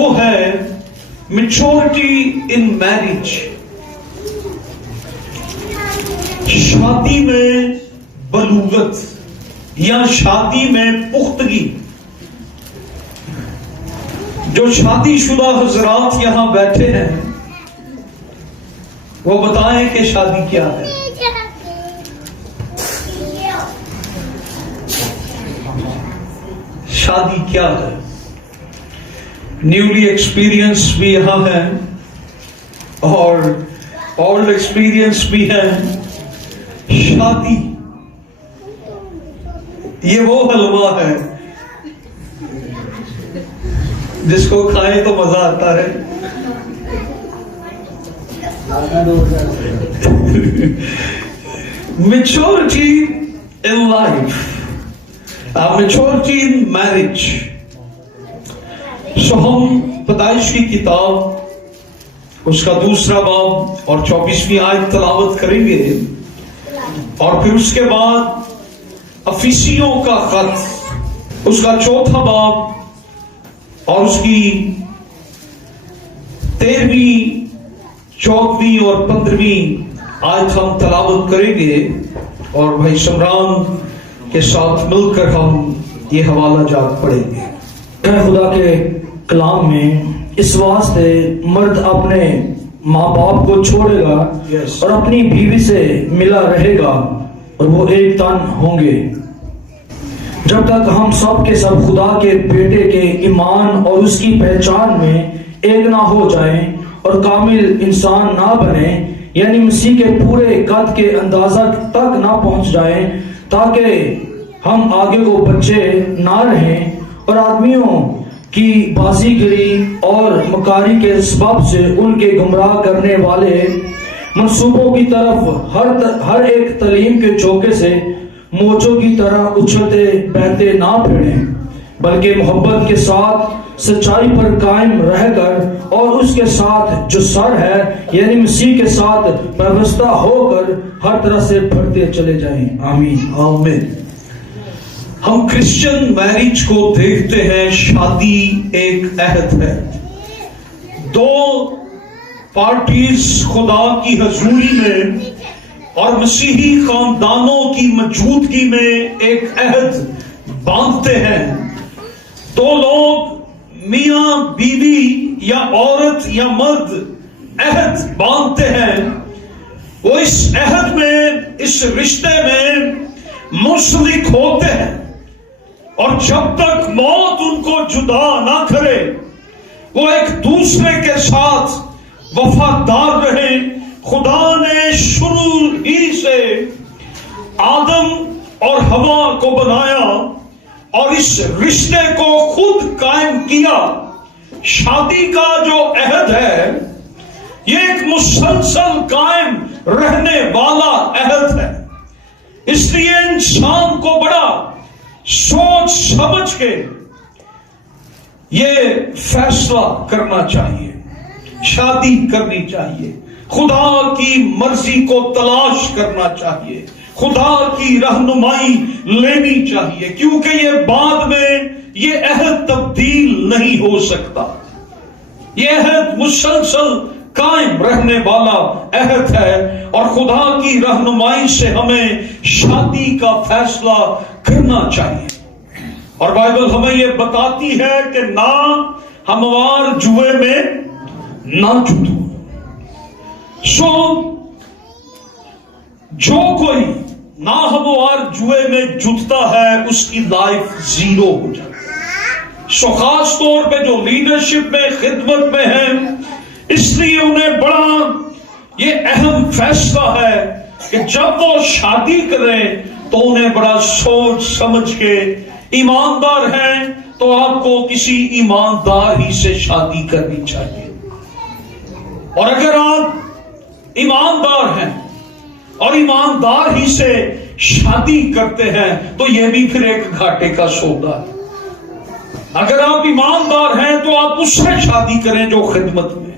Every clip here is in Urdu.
وہ ہے میچورٹی ان میرج. شادی میں بلوغت یا شادی میں پختگی. جو شادی شدہ حضرات یہاں بیٹھے ہیں وہ بتائیں کہ شادی کیا ہے. شادی کیا ہے؟ نیولی ایکسپیرینس بھی یہاں ہے اور اولڈ ایکسپیرینس بھی ہے. شادی یہ وہ حلوہ ہے جس کو کھائیں تو مزہ آتا ہے. Maturity in life, maturity in marriage. So ہم پیدائش کی کتاب اس کا 2 باب اور 24ویں آیت تلاوت کریں گے, اور پھر اس کے بعد افیسیوں کا خط اس کا 4 باب اور اس کی 13ویں 14ویں اور 15ویں آیت ہم تلاوت کریں گے, اور بھائی شمران کے ساتھ مل کر ہم یہ حوالہ جات پڑھیں گے. خدا کے کلام میں اس واسطے مرد اپنے ماں باپ کو چھوڑے گا اور اپنی بیوی سے ملا رہے گا اور وہ ایک تن ہوں گے. جب تک ہم سب کے سب خدا کے بیٹے کے ایمان اور اس کی پہچان میں ایک نہ ہو جائیں اور کامل انسان نہ بنے, یعنی مسیح کے پورے قد کے اندازہ تک نہ پہنچ جائیں, تاکہ ہم آگے کو بچے نہ رہیں اور آدمیوں کی بازی گری اور مکاری کے سبب سے ان کے گمراہ کرنے والے منصوبوں کی طرف ہر ایک تعلیم کے چوکے سے موچوں کی طرح اچھلتے بہتے نہ پھریں, بلکہ محبت کے ساتھ سچائی پر قائم رہ کر اور اس کے ساتھ جو سر ہے یعنی مسیح کے ساتھ پیوستہ ہو کر ہر طرح سے بڑھتے چلے جائیں. آمین آمین. ہم کرسچن میرج کو دیکھتے ہیں, شادی ایک عہد ہے. 2 پارٹیز خدا کی حضوری میں اور مسیحی خاندانوں کی موجودگی میں ایک عہد باندھتے ہیں. 2 لوگ میاں بیوی یا عورت یا مرد عہد باندھتے ہیں. وہ اس عہد میں, اس رشتے میں منسلک ہوتے ہیں, اور جب تک موت ان کو جدا نہ کرے وہ ایک دوسرے کے ساتھ وفادار رہیں. خدا نے شروع ہی سے آدم اور حوا کو بنایا اور اس رشتے کو خود قائم کیا. شادی کا جو عہد ہے یہ ایک مسلسل قائم رہنے والا عہد ہے. اس لیے انسان کو بڑا سوچ سمجھ کے یہ فیصلہ کرنا چاہیے, شادی کرنی چاہیے, خدا کی مرضی کو تلاش کرنا چاہیے, خدا کی رہنمائی لینی چاہیے, کیونکہ یہ بعد میں یہ عہد تبدیل نہیں ہو سکتا. یہ عہد مسلسل قائم رہنے والا عہد ہے, اور خدا کی رہنمائی سے ہمیں شادی کا فیصلہ کرنا چاہیے. اور بائبل ہمیں یہ بتاتی ہے کہ نہ ہموار جوئے میں نہ جتو. سو جو کوئی ناہموار جوئے میں جتتا ہے اس کی لائف زیرو ہو جاتی ہے. سو خاص طور پہ جو لیڈرشپ میں خدمت میں ہیں, اس لیے انہیں بڑا یہ اہم فیصلہ ہے کہ جب وہ شادی کریں تو انہیں بڑا سوچ سمجھ کے, ایماندار ہیں تو آپ کو کسی ایماندار ہی سے شادی کرنی چاہیے, اور اگر آپ ایماندار ہیں اور ایماندار ہی سے شادی کرتے ہیں تو یہ بھی پھر ایک گھاٹے کا سودا ہے. اگر آپ ایماندار ہیں تو آپ اس سے شادی کریں جو خدمت میں,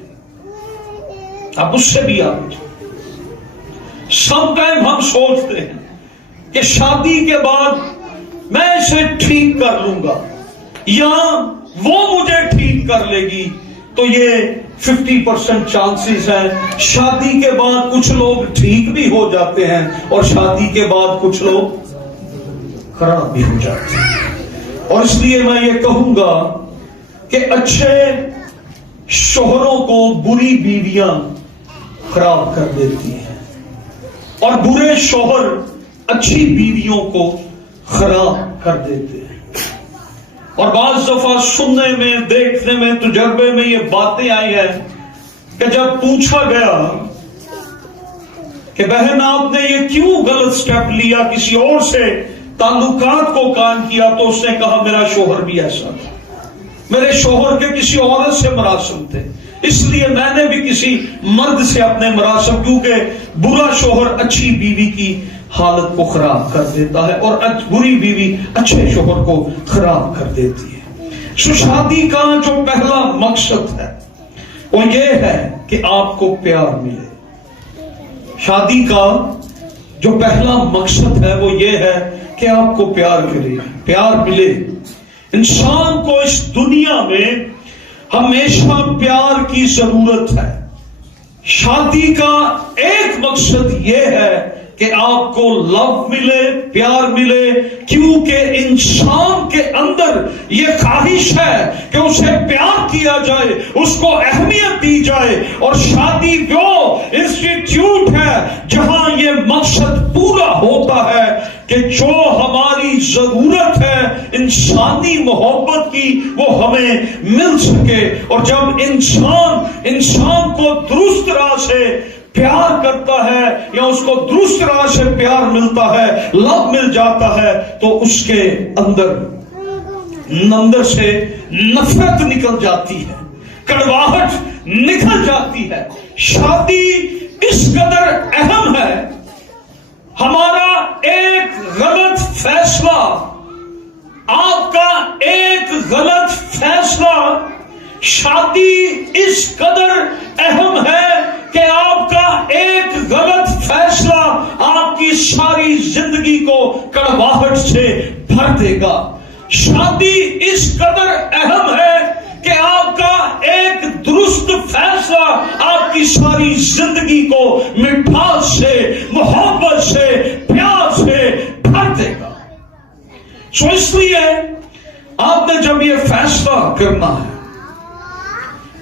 آپ اس سے بھی آگے جائیں. سم ٹائم ہم سوچتے ہیں کہ شادی کے بعد میں اسے ٹھیک کر لوں گا, یا وہ مجھے ٹھیک کر لے گی، تو یہ 50% چانسز ہیں شادی کے بعد کچھ لوگ ٹھیک بھی ہو جاتے ہیں اور شادی کے بعد کچھ لوگ خراب بھی ہو جاتے ہیں۔ اور اس لیے میں یہ کہوں گا کہ اچھے شوہروں کو بری بیویاں خراب کر دیتی ہیں اور برے شوہر اچھی بیویوں کو خراب کر دیتے ہیں۔ اور بعض دفعہ سننے میں، دیکھنے میں، تجربے میں یہ باتیں آئی ہیں کہ جب پوچھا گیا کہ بہن آپ نے یہ کیوں غلط سٹیپ لیا، کسی اور سے تعلقات کو قائم کیا، تو اس نے کہا میرا شوہر بھی ایسا تھا، میرے شوہر کے کسی عورت سے مراسم تھے، اس لیے میں نے بھی کسی مرد سے اپنے مراسم، کیونکہ برا شوہر اچھی بیوی کی حالت کو خراب کر دیتا ہے اور بری بیوی اچھے شوہر کو خراب کر دیتی ہے۔ سو شادی کا جو پہلا مقصد ہے وہ یہ ہے کہ آپ کو پیار ملے۔ شادی کا جو پہلا مقصد ہے وہ یہ ہے کہ آپ کو پیار کرے، پیار ملے۔ انسان کو اس دنیا میں ہمیشہ پیار کی ضرورت ہے۔ شادی کا ایک مقصد یہ ہے کہ آپ کو لو ملے، پیار ملے، کیونکہ انسان کے اندر یہ خواہش ہے کہ اسے پیار کیا جائے، اس کو اہمیت دی جائے، اور شادی وہ انسٹیٹیوٹ ہے جہاں یہ مقصد پورا ہوتا ہے کہ جو ہماری ضرورت ہے انسانی محبت کی وہ ہمیں مل سکے۔ اور جب انسان کو درست راہ سے پیار کرتا ہے یا اس کو درست راہ سے پیار ملتا ہے، لو مل جاتا ہے، تو اس کے اندر سے نفرت نکل جاتی ہے، کڑواہٹ نکل جاتی ہے۔ شادی اس قدر اہم ہے، ہمارا ایک غلط فیصلہ، آپ کا ایک غلط فیصلہ، شادی اس قدر اہم ہے کہ آپ کا ایک غلط فیصلہ آپ کی ساری زندگی کو کڑواہٹ سے بھر دے گا۔ شادی اس قدر اہم ہے کہ آپ کا ایک درست فیصلہ آپ کی ساری زندگی کو مٹھاس سے، محبت سے، پیار سے بھر دے گا۔ سو اس لیے آپ نے جب یہ فیصلہ کرنا ہے،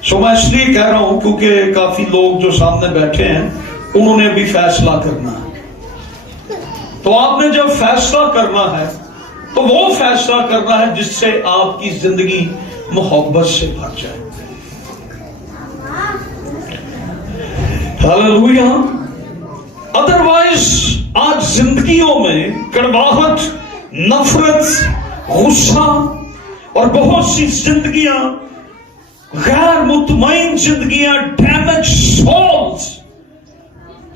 سو میں اس لیے کہہ رہا ہوں کیونکہ کافی لوگ جو سامنے بیٹھے ہیں انہوں نے بھی فیصلہ کرنا ہے، تو آپ نے جب فیصلہ کرنا ہے تو وہ فیصلہ کرنا ہے جس سے آپ کی زندگی محبت سے بھر جائے۔ ہاللویا۔ ادروائز آج زندگیوں میں کڑواہٹ، نفرت، غصہ اور بہت سی زندگیاں، غیر مطمئن زندگیاں، ڈیمیج سولز،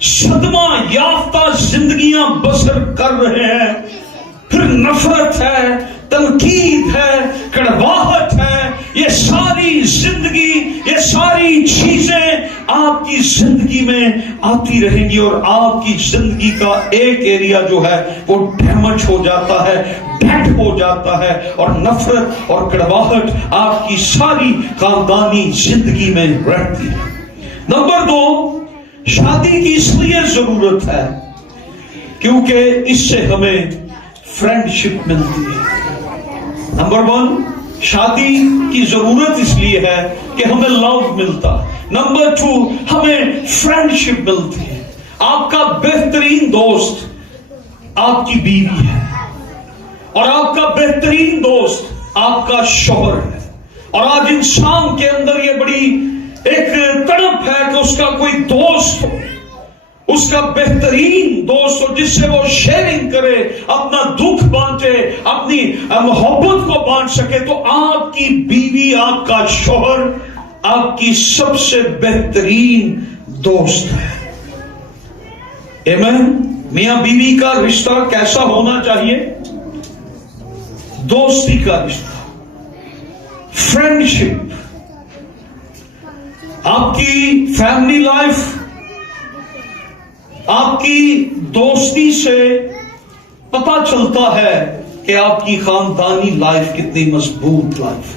صدمہ یافتہ زندگیاں بسر کر رہے ہیں۔ پھر نفرت ہے، تنقید ہے، کڑواہٹ ہے، یہ ساری زندگی، یہ ساری چیزیں آپ کی زندگی میں آتی رہیں گی، اور آپ کی زندگی کا ایک ایریا جو ہے وہ ڈیمیج ہو جاتا ہے، ڈیڈ ہو جاتا ہے، اور نفرت اور کڑواہٹ آپ کی ساری خاندانی زندگی میں رہتی ہے۔ نمبر 2، شادی کی اس لیے ضرورت ہے کیونکہ اس سے ہمیں فرینڈ شپ ملتی ہے۔ نمبر 1، شادی کی ضرورت اس لیے ہے کہ ہمیں لو ملتا ہے۔ نمبر 2، ہمیں فرینڈ شپ ملتی ہے۔ آپ کا بہترین دوست آپ کی بیوی ہے، اور آپ کا بہترین دوست آپ کا شوہر ہے۔ اور آج انسان کے اندر یہ بڑی ایک تڑپ ہے کہ اس کا کوئی دوست ہو، اس کا بہترین دوست ہو جس سے وہ شیئرنگ کرے، اپنا دکھ بانٹے، اپنی محبت کو بانٹ سکے۔ تو آپ کی بیوی، آپ کا شوہر آپ کی سب سے بہترین دوست ہے۔ آمین۔ میاں بیوی کا رشتہ کیسا ہونا چاہیے؟ دوستی کا رشتہ، فرینڈ شپ۔ آپ کی فیملی لائف آپ کی دوستی سے پتہ چلتا ہے کہ آپ کی خاندانی لائف کتنی مضبوط لائف ہے۔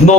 9,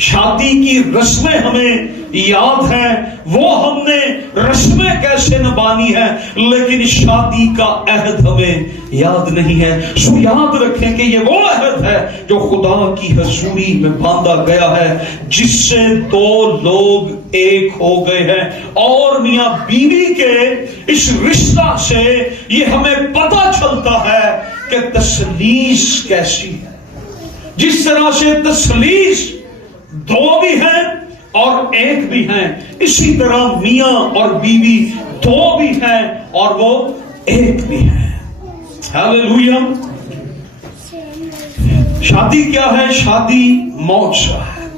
شادی کی رسمیں ہمیں یاد ہیں، وہ ہم نے رسمیں کیسے نبھانی ہیں، لیکن شادی کا عہد ہمیں یاد نہیں ہے۔ سو یاد رکھیں کہ یہ وہ عہد ہے جو خدا کی حضوری میں باندھا گیا ہے، جس سے دو لوگ ایک ہو گئے ہیں۔ اور میاں بیوی کے اس رشتہ سے یہ ہمیں پتہ چلتا ہے کہ تثلیث کیسی ہے۔ جس طرح سے تثلیث دو بھی ہیں اور ایک بھی ہیں، اسی طرح میاں اور بیوی دو بھی ہیں اور وہ ایک بھی ہیں۔ ہاللیلویا۔ شادی کیا ہے؟ شادی معجزہ ہے۔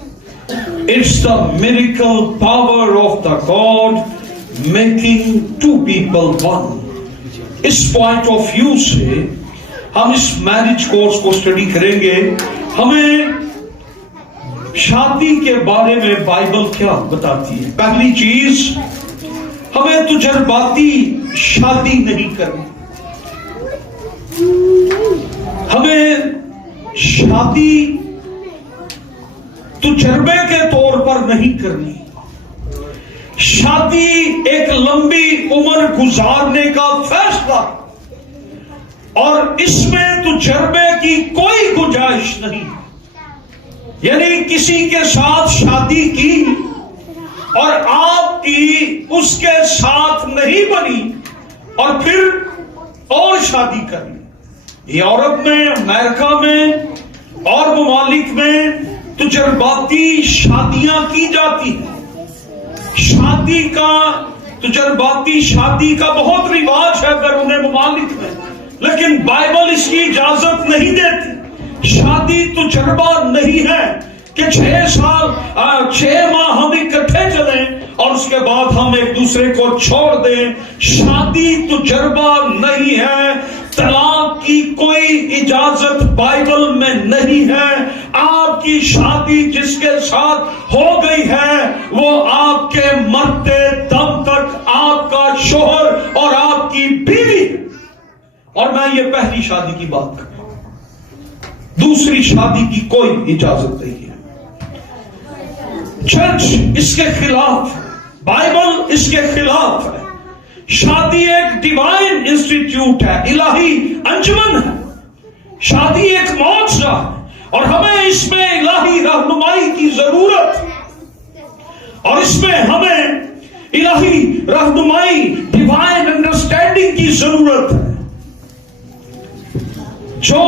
It's the miracle power of the God making two people one۔ اس پوائنٹ آف ویو سے ہم اس میرج کورس کو اسٹڈی کریں گے۔ ہمیں شادی کے بارے میں بائبل کیا بتاتی ہے؟ پہلی چیز، ہمیں تجرباتی شادی نہیں کرنی۔ ہمیں شادی تجربے کے طور پر نہیں کرنی۔ شادی ایک لمبی عمر گزارنے کا فیصلہ، اور اس میں تجربے کی کوئی گنجائش نہیں۔ یعنی کسی کے ساتھ شادی کی اور آپ کی اس کے ساتھ نہیں بنی اور پھر اور شادی کر لی۔ یورپ میں، امریکہ میں اور ممالک میں تجرباتی شادیاں کی جاتی ہیں۔ شادی کا، تجرباتی شادی کا بہت رواج ہے بیرون ممالک میں، لیکن بائبل اس کی اجازت نہیں دیتی۔ شادی تجربہ نہیں ہے کہ 6 ماہ ہم اکٹھے چلیں اور اس کے بعد ہم ایک دوسرے کو چھوڑ دیں۔ شادی تجربہ نہیں ہے۔ طلاق کی کوئی اجازت بائبل میں نہیں ہے۔ آپ کی شادی جس کے ساتھ ہو گئی ہے وہ آپ کے مرتے دم تک آپ کا شوہر اور آپ کی بیوی ہے۔ اور میں یہ پہلی شادی کی بات کر رہا ہوں، دوسری شادی کی کوئی اجازت نہیں ہے۔ چرچ اس کے خلاف، بائبل اس کے خلاف ہے۔ شادی ایک ڈیوائن انسٹیٹیوٹ ہے، الہی انجمن ہے۔ شادی ایک معجزہ ہے اور ہمیں اس میں الہی رہنمائی کی ضرورت ہے، اور اس میں ہمیں الہی رہنمائی، ڈیوائن انڈرسٹینڈنگ کی ضرورت ہے۔ جو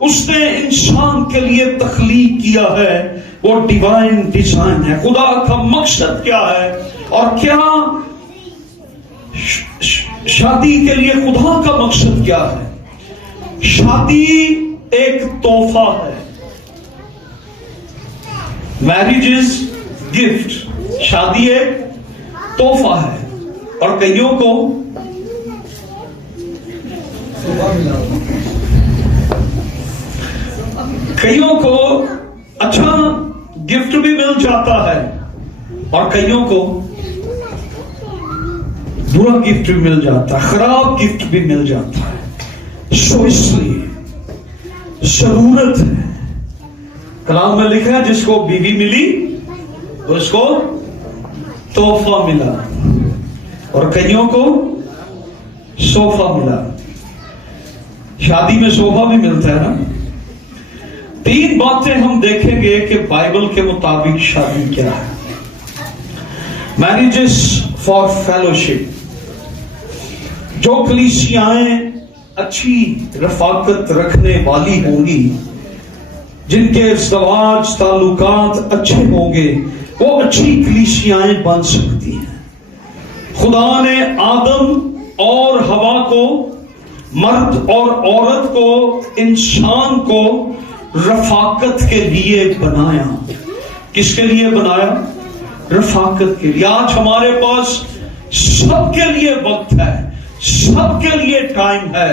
اس نے انسان کے لیے تخلیق کیا ہے وہ ڈیوائن ڈیزائن ہے۔ خدا کا مقصد کیا ہے اور کیا شادی کے لیے خدا کا مقصد کیا ہے؟ شادی ایک تحفہ ہے۔ Marriage is gift. شادی ایک تحفہ ہے، اور کئیوں کو اچھا گفٹ بھی مل جاتا ہے اور کئیوں کو برا گفٹ بھی مل جاتا ہے، خراب گفٹ بھی مل جاتا ہے۔ سو اس لیے ضرورت ہے، کلام میں لکھا ہے جس کو بیوی ملی تو اس کو تحفہ ملا، اور کئیوں کو صوفہ ملا۔ شادی میں صوفہ بھی ملتا ہے نا۔ 3 باتیں ہم دیکھیں گے کہ بائبل کے مطابق شادی کیا ہے۔ میرجز فار فیلوشپ، جو کلیسیائیں اچھی رفاقت رکھنے والی ہوں گی، جن کے ازدواج تعلقات اچھے ہوں گے، وہ اچھی کلیسیائیں بن سکتی ہیں۔ خدا نے آدم اور حوا کو، مرد اور عورت کو، انسان کو رفاقت کے لیے بنایا۔ کس کے لیے بنایا؟ رفاقت کے لیے۔ آج ہمارے پاس سب کے لیے وقت ہے، سب کے لیے ٹائم ہے،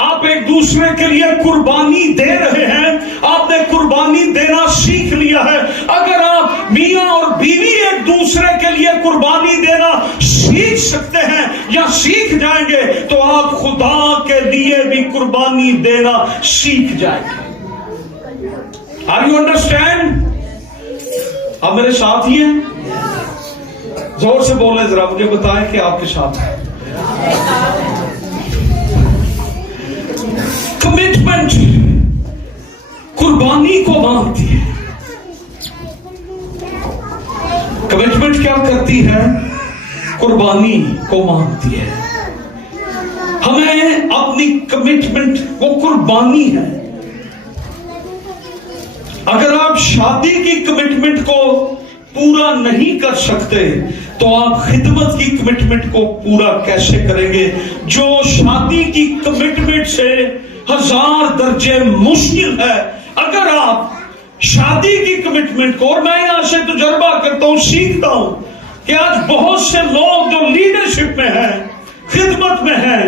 آپ ایک دوسرے کے لیے قربانی دے رہے ہیں, آپ نے قربانی دینا سیکھ لیا ہے. اگر آپ میاں اور بیوی ایک دوسرے کے لیے قربانی دینا سیکھ سکتے ہیں یا سیکھ جائیں گے تو آپ خدا کے لیے بھی قربانی دینا سیکھ جائیں گے. Are you understand? آپ میرے ساتھ ہی ہیں؟ زور سے بولیں ذرا, مجھے بتائیں کہ آپ کے ساتھ ہیں. کمٹمنٹ قربانی کو مانگتی ہے. کمٹمنٹ کیا کرتی ہے؟ قربانی کو مانگتی ہے. ہمیں اپنی کمٹمنٹ وہ قربانی ہے. اگر آپ شادی کی کمٹمنٹ کو پورا نہیں کر سکتے تو آپ خدمت کی کمٹمنٹ کو پورا کیسے کریں گے؟ جو شادی کی کمٹمنٹ سے 1000 درجے مشکل ہے. اگر آپ شادی کی کمٹمنٹ کو, اور میں یہاں سے تجربہ کرتا ہوں, سیکھتا ہوں کہ آج بہت سے لوگ جو لیڈرشپ میں ہیں, خدمت میں ہیں,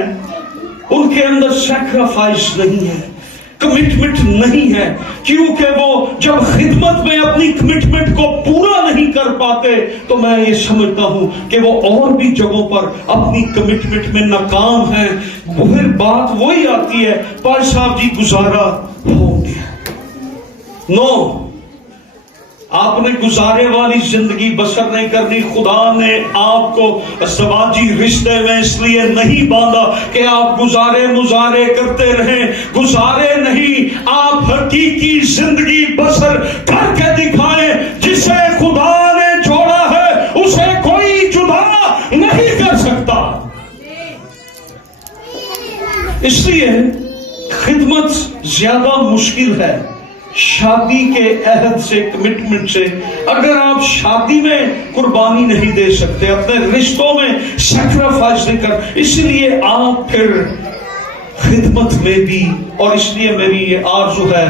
ان کے اندر سیکریفائس نہیں ہے, کمٹمنٹ نہیں ہے, کیونکہ وہ جب خدمت میں اپنی کمٹمنٹ کو پورا نہیں کر پاتے تو میں یہ سمجھتا ہوں کہ وہ اور بھی جگہوں پر اپنی کمٹمنٹ میں ناکام ہیں. پھر بات وہی آتی ہے, پال صاحب جی گزارا ہو گیا. نو, آپ نے گزارے والی زندگی بسر نہیں کرنی. خدا نے آپ کو ازدواجی رشتے میں اس لیے نہیں باندھا کہ آپ گزارے مزارے کرتے رہیں. گزارے نہیں, آپ حقیقی زندگی بسر کر کے دکھائیں. جسے خدا نے جوڑا ہے اسے کوئی جدا نہیں کر سکتا. اس لیے خدمت زیادہ مشکل ہے شادی کے عہد سے, کمٹمنٹ سے. اگر آپ شادی میں قربانی نہیں دے سکتے, اپنے رشتوں میں سیکریفائس نہیں کر, اس لیے آپ پھر خدمت میں بھی. اور اس لیے میری یہ آرزو ہے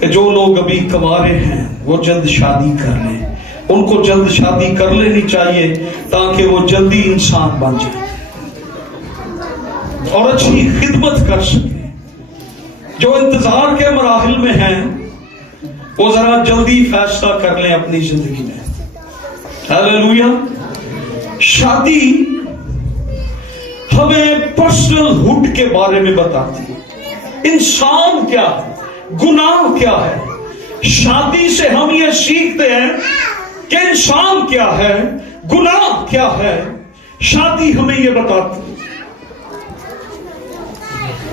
کہ جو لوگ ابھی کنوارے ہیں وہ جلد شادی کر لیں. ان کو جلد شادی کر لینی چاہیے تاکہ وہ جلدی انسان بن جائے اور اچھی خدمت کر سکے. جو انتظار کے مراحل میں ہیں وہ ذرا جلدی فیصلہ کر لیں اپنی زندگی میں. ہیلیلویا. شادی ہمیں پرسنل ہوڈ کے بارے میں بتاتی ہے. انسان کیا ہے, گناہ کیا ہے. شادی سے ہم یہ سیکھتے ہیں کہ انسان کیا ہے, گناہ کیا ہے. شادی ہمیں یہ بتاتی ہے.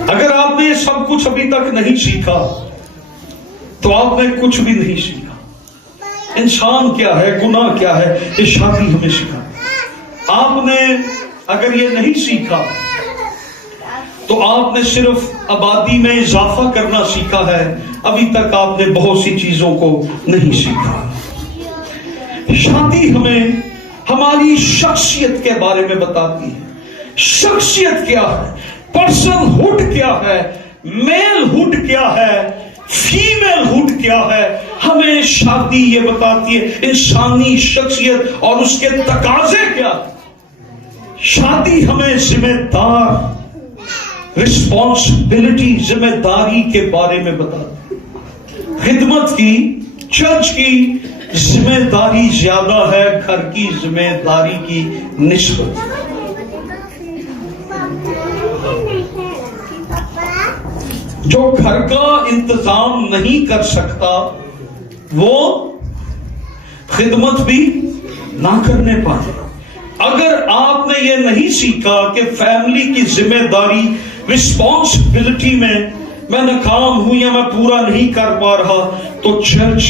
اگر آپ نے یہ سب کچھ ابھی تک نہیں سیکھا تو آپ نے کچھ بھی نہیں سیکھا. انسان کیا ہے, گناہ کیا ہے, یہ شادی ہمیں سکھا. آپ نے اگر یہ نہیں سیکھا تو آپ نے صرف آبادی میں اضافہ کرنا سیکھا ہے. ابھی تک آپ نے بہت سی چیزوں کو نہیں سیکھا. شادی ہمیں ہماری شخصیت کے بارے میں بتاتی ہے. شخصیت کیا ہے, پرسنل ہوڈ کیا ہے, میل ہوڈ کیا ہے, فیمیل ہوڈ کیا ہے. ہمیں شادی یہ بتاتی ہے انسانی شخصیت اور اس کے تقاضے کیا. شادی ہمیں ذمہ دار, رسپانسبلٹی, ذمہ داری کے بارے میں بتاتی ہے. خدمت کی, چرچ کی ذمہ داری زیادہ ہے گھر کی ذمہ داری کی نسبت. جو گھر کا انتظام نہیں کر سکتا وہ خدمت بھی نہ کرنے پائے. اگر آپ نے یہ نہیں سیکھا کہ فیملی کی ذمہ داری, رسپانسبلٹی میں ناکام ہوں یا میں پورا نہیں کر پا رہا, تو چرچ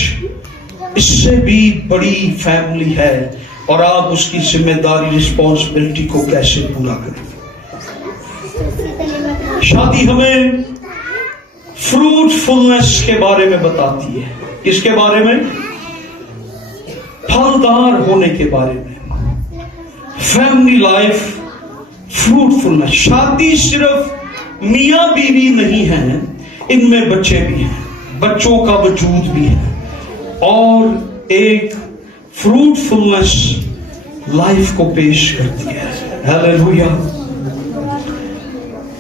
اس سے بھی بڑی فیملی ہے اور آپ اس کی ذمہ داری, رسپانسبلٹی کو کیسے پورا کریں. شادی ہمیں فروٹفلنس کے بارے میں بتاتی ہے. کس کے بارے میں؟ پھلدار ہونے کے بارے میں. Family life, fruitfulness. شادی صرف میاں بیوی نہیں ہے, ان میں بچے بھی ہیں, بچوں کا وجود بھی ہے, اور ایک فروٹفلنس لائف کو پیش کرتی ہے. ہیلیلویا,